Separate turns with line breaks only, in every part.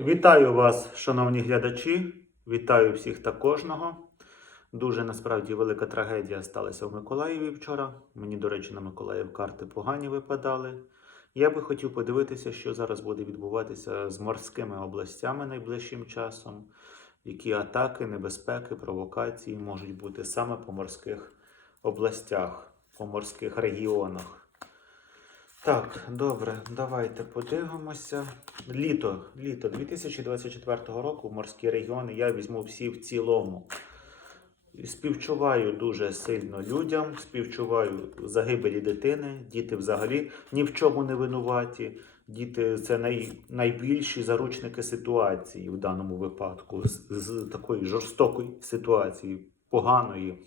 Вітаю вас, шановні глядачі. Вітаю всіх та кожного. Дуже насправді велика трагедія сталася в Миколаєві вчора. Мені, до речі, на Миколаїв карти погані випадали. Я би хотів подивитися, що зараз буде відбуватися з морськими областями найближчим часом, які атаки, небезпеки, провокації можуть бути саме по морських областях, по морських регіонах. Так, добре, давайте подивимося. Літо, літо 2024 року морські регіони я візьму всі в цілому. Співчуваю дуже сильно людям, співчуваю загибелі дитини. Діти взагалі ні в чому не винуваті. Діти це най, найбільші заручники ситуації в даному випадку, з, з такої жорстокої ситуації, поганої.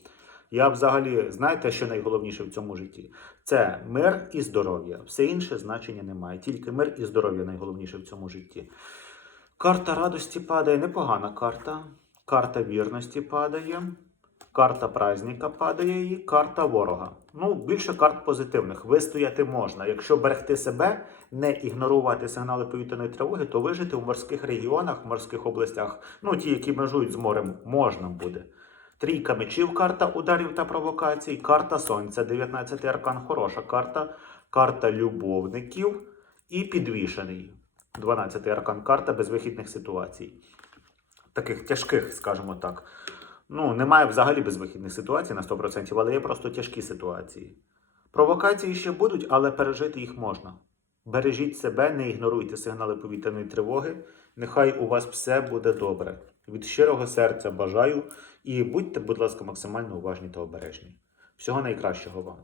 Я взагалі, знаєте, що найголовніше в цьому житті? Це мир і здоров'я. Все інше значення немає. Тільки мир і здоров'я найголовніше в цьому житті. Карта радості падає, непогана карта. Карта вірності падає. Карта праздника падає і карта ворога. Ну, більше карт позитивних. Вистояти можна. Якщо берегти себе, не ігнорувати сигнали повітряної тривоги, то вижити в морських регіонах, в морських областях, ну ті, які межують з морем, можна буде. Трійка мечів, карта ударів та провокацій, карта сонця, 19 аркан, хороша карта, карта любовників і підвішений. 12 аркан, карта безвихідних ситуацій. Таких тяжких, скажімо так. Ну, немає взагалі безвихідних ситуацій на 100%, але є просто тяжкі ситуації. Провокації ще будуть, але пережити їх можна. Бережіть себе, не ігноруйте сигнали повітряної тривоги. Нехай у вас все буде добре. Від щирого серця бажаю і будьте, будь ласка, максимально уважні та обережні. Всього найкращого вам.